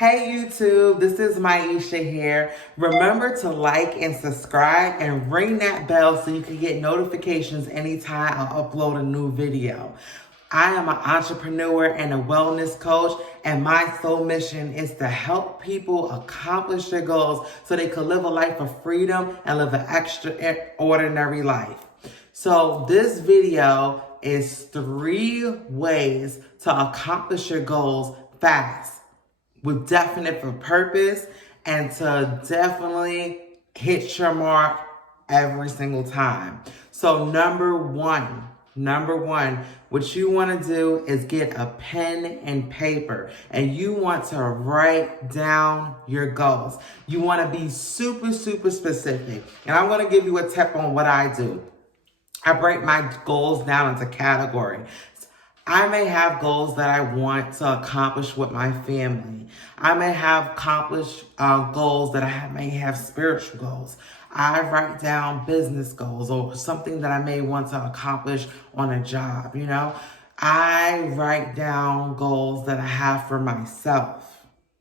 Hey YouTube, this is Maisha here. Remember to like and subscribe and ring that bell so you can get notifications anytime I upload a new video. I am an entrepreneur and a wellness coach, and my sole mission is to help people accomplish their goals so they can live a life of freedom and live an extraordinary life. So this video is 3 ways to accomplish your goals fast, with definite purpose, and to definitely hit your mark every single time. So number one, what you want to do is get a pen and paper, and you want to write down your goals. You want to be super specific. And I'm going to give you a tip on what I do. I break my goals down into categories. I may have goals that I want to accomplish with my family. I may have goals that I may have spiritual goals. I write down business goals or something that I may want to accomplish on a job, I write down goals that I have for myself,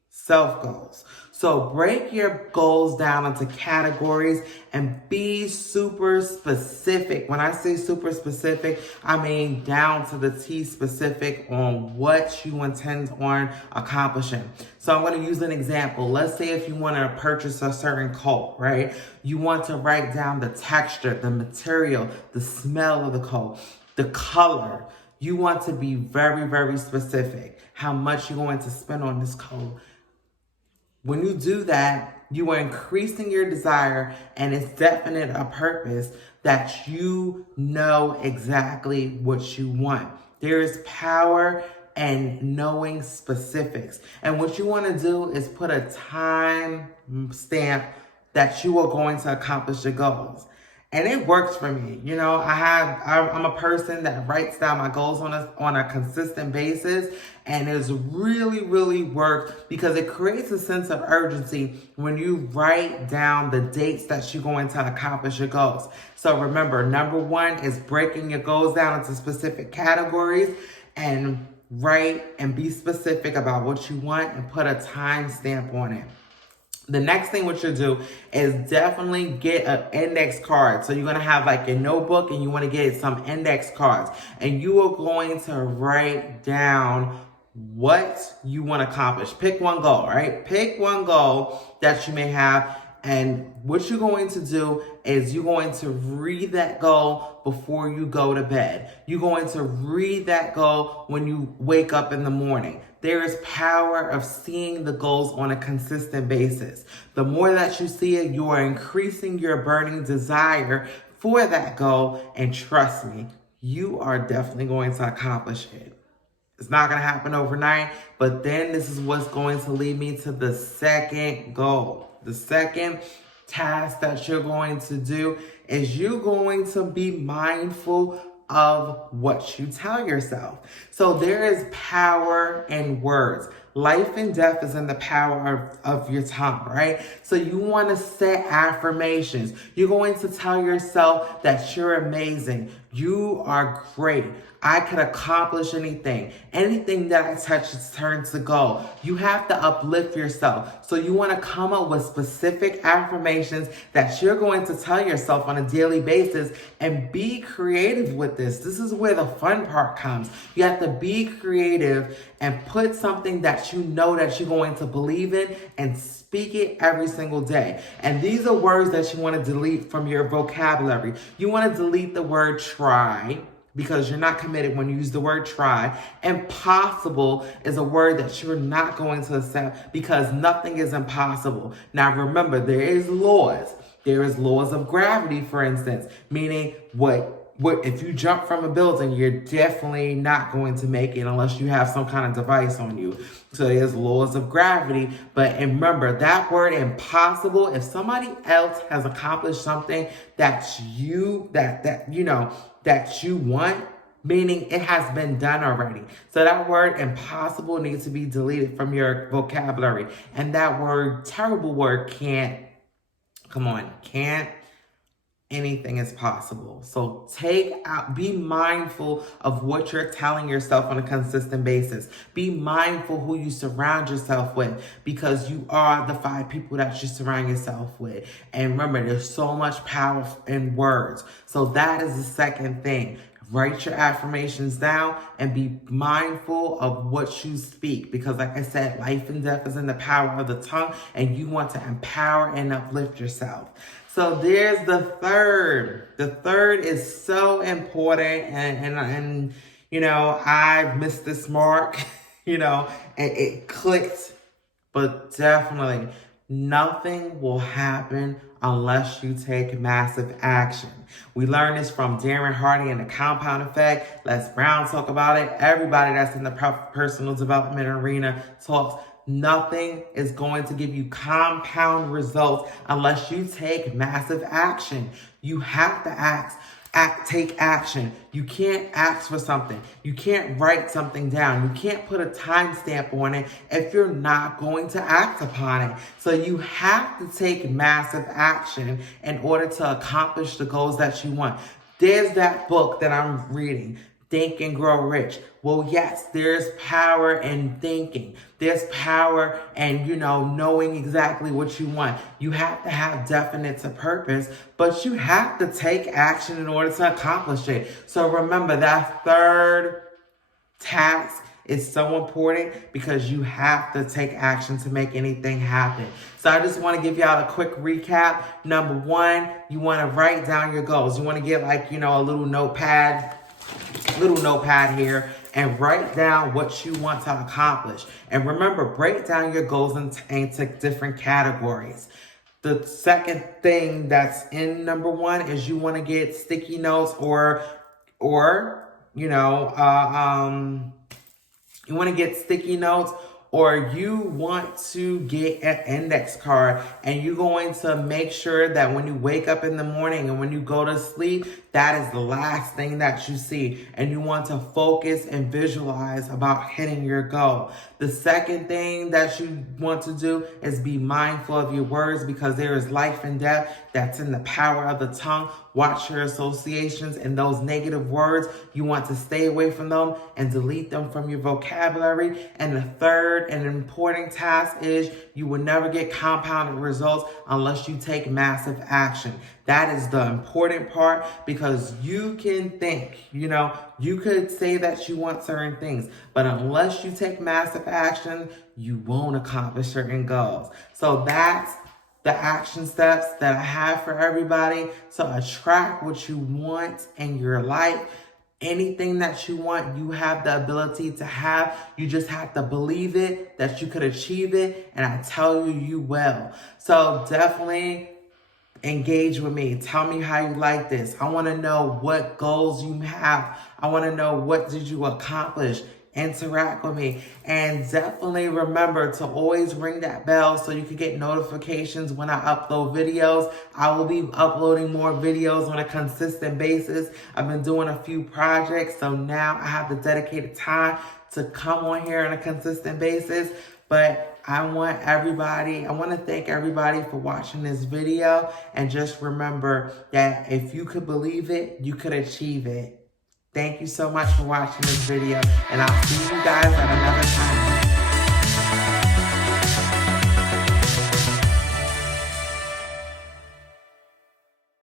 self goals. So break your goals down into categories and be super specific. When I say super specific, I mean down to the T specific on what you intend on accomplishing. So I'm going to use an example. Let's say if you want to purchase a certain coat, right? You want to write down the texture, the material, the smell of the coat, the color. You want to be very specific. How much you're going to spend on this coat. When you do that, you are increasing your desire, and it's definite a purpose that you know exactly what you want. There is power in knowing specifics. And what you want to do is put a time stamp that you are going to accomplish your goals. And it works for me. I'm a person that writes down my goals on a consistent basis, and it's really worked because it creates a sense of urgency when you write down the dates that you're going to accomplish your goals. So remember, number 1 is breaking your goals down into specific categories, and write and be specific about what you want and put a time stamp on it. The next thing what you'll do is definitely get an index card. So you're going to have like a notebook, and you want to get some index cards. And you are going to write down what you want to accomplish. Pick one goal, right? Pick one goal that you may have. And what you're going to do is you're going to read that goal before you go to bed. You're going to read that goal when you wake up in the morning. There is power of seeing the goals on a consistent basis. The more that you see it, you are increasing your burning desire for that goal. And trust me, you are definitely going to accomplish it. It's not going to happen overnight, but then this is what's going to lead me to the second goal. The second task that you're going to do is you're going to be mindful of what you tell yourself. So there is power in words. Life and death is in the power of your tongue, right? So you want to set affirmations. You're going to tell yourself that you're amazing. You are great. I could accomplish anything. Anything that I touch turns to gold. You have to uplift yourself. So you want to come up with specific affirmations that you're going to tell yourself on a daily basis, and be creative with this. This is where the fun part comes. You have to be creative and put something that you know that you're going to believe in and speak it every single day. And these are words that you want to delete from your vocabulary. You want to delete the word try, because you're not committed when you use the word try. Impossible is a word that you're not going to accept, because nothing is impossible. Now remember, there is laws. There is laws of gravity, for instance, meaning what if you jump from a building, you're definitely not going to make it unless you have some kind of device on you. So there's laws of gravity. But remember, that word impossible, if somebody else has accomplished something that you want, meaning it has been done already. So that word impossible needs to be deleted from your vocabulary. And that word, terrible word, can't anything is possible. So be mindful of what you're telling yourself on a consistent basis. Be mindful who you surround yourself with, because you are the 5 people that you surround yourself with. And remember, there's so much power in words. So that is the second thing. Write your affirmations down and be mindful of what you speak, because like I said, life and death is in the power of the tongue, and you want to empower and uplift yourself. So there's the third. The third is so important, and you know, I missed this mark, you know, and it clicked, but definitely nothing will happen unless you take massive action. We learned this from Darren Hardy and the compound effect. Les Brown talk about it. Everybody that's in the personal development arena talks. Nothing is going to give you compound results unless you take massive action. You have to take action. You can't ask for something. You can't write something down. You can't put a timestamp on it if you're not going to act upon it. So you have to take massive action in order to accomplish the goals that you want. There's that book that I'm reading, Think and Grow Rich. Well, yes, there's power in thinking. There's power in, you know, knowing exactly what you want. You have to have definite purpose, but you have to take action in order to accomplish it. So remember, that third task is so important, because you have to take action to make anything happen. So I just want to give y'all a quick recap. Number 1, you want to write down your goals. You want to get like, you know, a little notepad here, and write down what you want to accomplish. And remember, break down your goals into different categories. The second thing that's in number 1 is you want to get sticky notes or you know, you want to get sticky notes, or you want to get an index card, and you're going to make sure that when you wake up in the morning and when you go to sleep, that is the last thing that you see. And you want to focus and visualize about hitting your goal. The second thing that you want to do is be mindful of your words, because there is life and death that's in the power of the tongue. Watch your associations, and those negative words, you want to stay away from them and delete them from your vocabulary. And the third and important task is you will never get compounded results unless you take massive action. That is the important part, because you can think, you know, you could say that you want certain things, but unless you take massive action, you won't accomplish certain goals. So that's the action steps that I have for everybody to attract what you want in your life. Anything that you want, you have the ability to have. You just have to believe it, that you could achieve it, and I tell you, you will. So definitely engage with me. Tell me how you like this. I want to know what goals you have. I want to know what did you accomplish. Interact with me, and definitely remember to always ring that bell so you can get notifications when I upload videos. I will be uploading more videos on a consistent basis. I've been doing a few projects, so now I have the dedicated time to come on here on a consistent basis. But I want to thank everybody for watching this video, and just remember that if you could believe it, you could achieve it. Thank you so much for watching this video, and I'll see you guys at another time.